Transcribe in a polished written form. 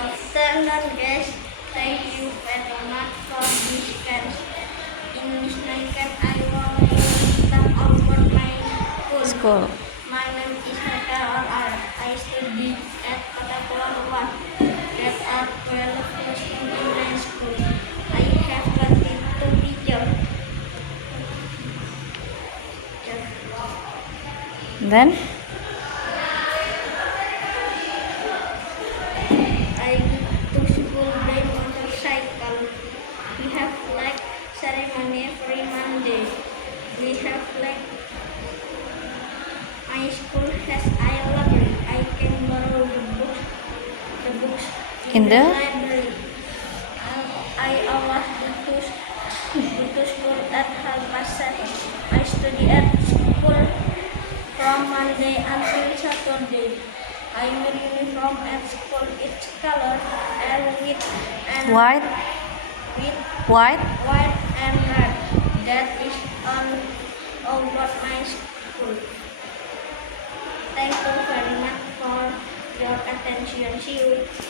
Afternoon, guys. Thank you very much for this camp. In this night camp, I want to talk about my school. School. My name is Haikal Ar. I study at Kota Pularuan. There are 12 classrooms in my school. I have 22 teachers. Then I go to school by motorcycle. We have flag ceremony every Monday. We have flag. My school has a library. I can borrow the books In the? library. I always go to school at 7:30. I study at school from Monday until Saturday. I wear uniform at school. Its color and with and white, with white. white and red. That is all about my school. Thank you very much for your attention. See you.